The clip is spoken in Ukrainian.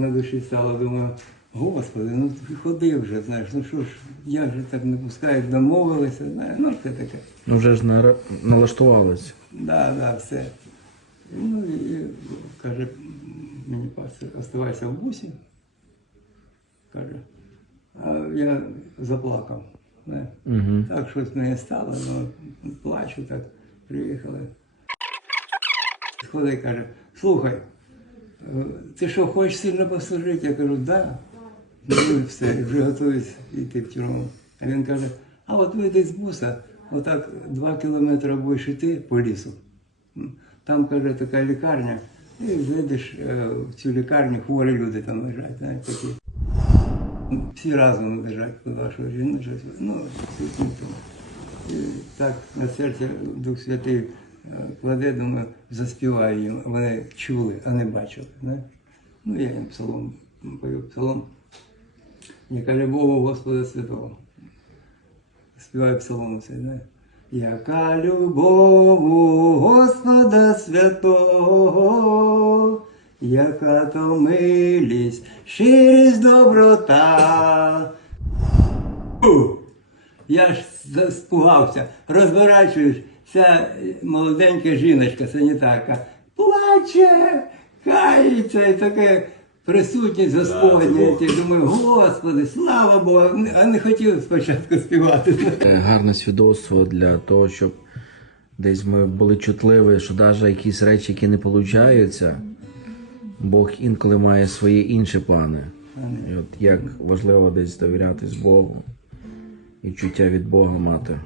На душі стало, думаю, господи, ну ти ходи вже, знаєш, ну що ж, як же так не пускають, домовилися, знаєш, ну це таке. Ну вже ж на... налаштувались. Да, да, все. Ну і каже, мені пастор, оставайся в бусі. Каже, а я заплакав. Угу. Так щось мені стало, ну, плачу так, приїхали. Сходить каже, слухай, ти що, хочеш сильно послужити? Я кажу, да. Ну і все, вже готуюсь йти в тюрму. А він каже, а от вийди з буса, отак два кілометри будеш йти по лісу. Там, каже, така лікарня, і зайдеш е, в цю лікарню, хворі люди там лежать, знаєте, такі. Всі разом лежать по вашого жіночого, ну, тому. І так на серце Дух Святий кладе, думаю, заспіваю їм. Вони чули, а не бачили. Не? Ну, я їм псалом пою псалом. Яка любов Господа Святого. Співаю псалом цей, не? Яка любов у Господа Святого, яка то милість, щирість доброта. Я ж спугався, розворачуєш, ця молоденька жіночка, санітарка, плаче, кається і таке присутність Господня. Я думаю, Господи, слава Богу, а не хотів спочатку співати. Е, Гарне свідоцтво для того, щоб десь ми були чутливі, що навіть якісь речі, які не получаються, Бог інколи має свої інші плани. І от як важливо десь довірятись Богу і чуття від Бога мати.